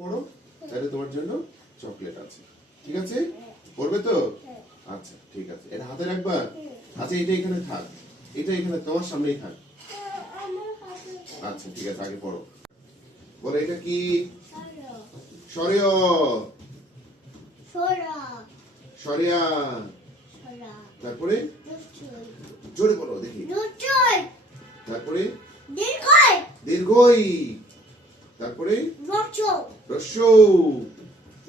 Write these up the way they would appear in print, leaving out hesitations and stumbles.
পড়ো, তাহলে তোমার জন্য চকলেট আছে। ঠিক আছে, পড়বে তো? আচ্ছা ঠিক আছে, এটা হাতে রাখবা। আচ্ছা এটা এখানে থাক, এটা এখানে তোমার সামনেই থাক। আচ্ছা ঠিক আছে, আগে পড়ো। বলো এটা কি? সরিয়। সরিয়া। তারপরে জোরে বলো দেখি। তারপরে দীর্ঘই। তারপরে রস্যৌ।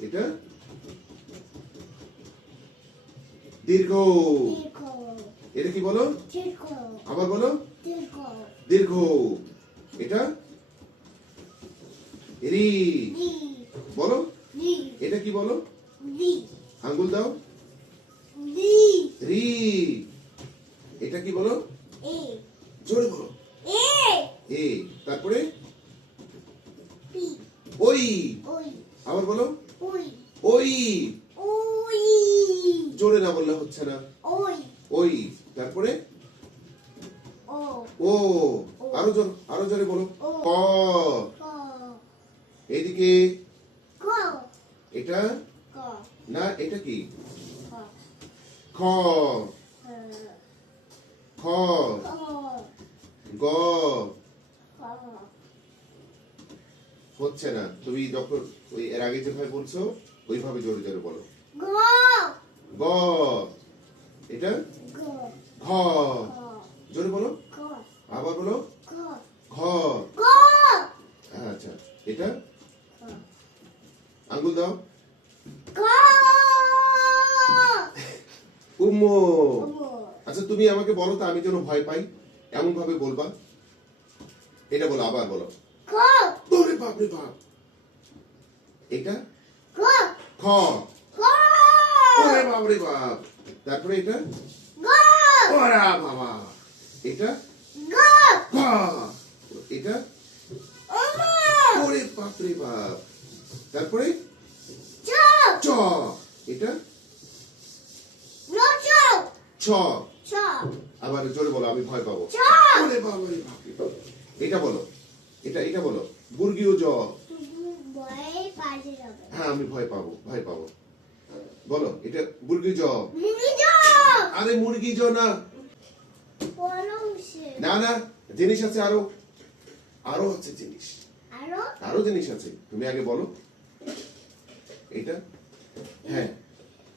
এটা দীর্ঘ। এটা কি বলো? আবার বলো। দীর্ঘ। এটা রি। বলো এটা কি বলো? আঙ্গুল দাও। রি। এটা কি বলো? জোরে বলো। এ। তারপরে ওই। আবার বলো। ওই। জোরে না বললে হচ্ছে না। ওই। তারপরে ও। আরো জোরে বলো। ক। এইদিকে এটা না, এটা কি? খ। খ। গ। হচ্ছে না, তুমি যখন ওই এর আগে যেভাবে বলছো ওইভাবে জোরে জোরে বলো। গ। এটা ঘ। জোরে বলো। আবার বলো। ঘ। আচ্ছা এটা আঙ্গুল দাও। উম্মো। আচ্ছা তুমি আমাকে বলো তো, আমি যেন ভয় পাই এমন ভাবে বলবা। এটা বলো, আবার বলো। ওরে বাপ রে বাপ। এটা খ। ওরে বাপ রে বাপ। তারপরে এটা ওরা বাবা। এটা ঘ। এটা ওরে বাপ রে বাপ। তারপরে চ। এটা ছ। আবার জোরে বলো, আমি ভয় পাবো। ওরে বাবা রে বাপ রে বাপ। এটা বলো, এটা বলো। বর্গীয় জ। হ্যাঁ আমি ভয় পাবো। বলো এটা বর্গীয় জ। আরে মুরগি জ না, না না, জিনিস আছে আরো আছে জিনিস, আরো জিনিস আছে। তুমি আগে বলো এটা। হ্যাঁ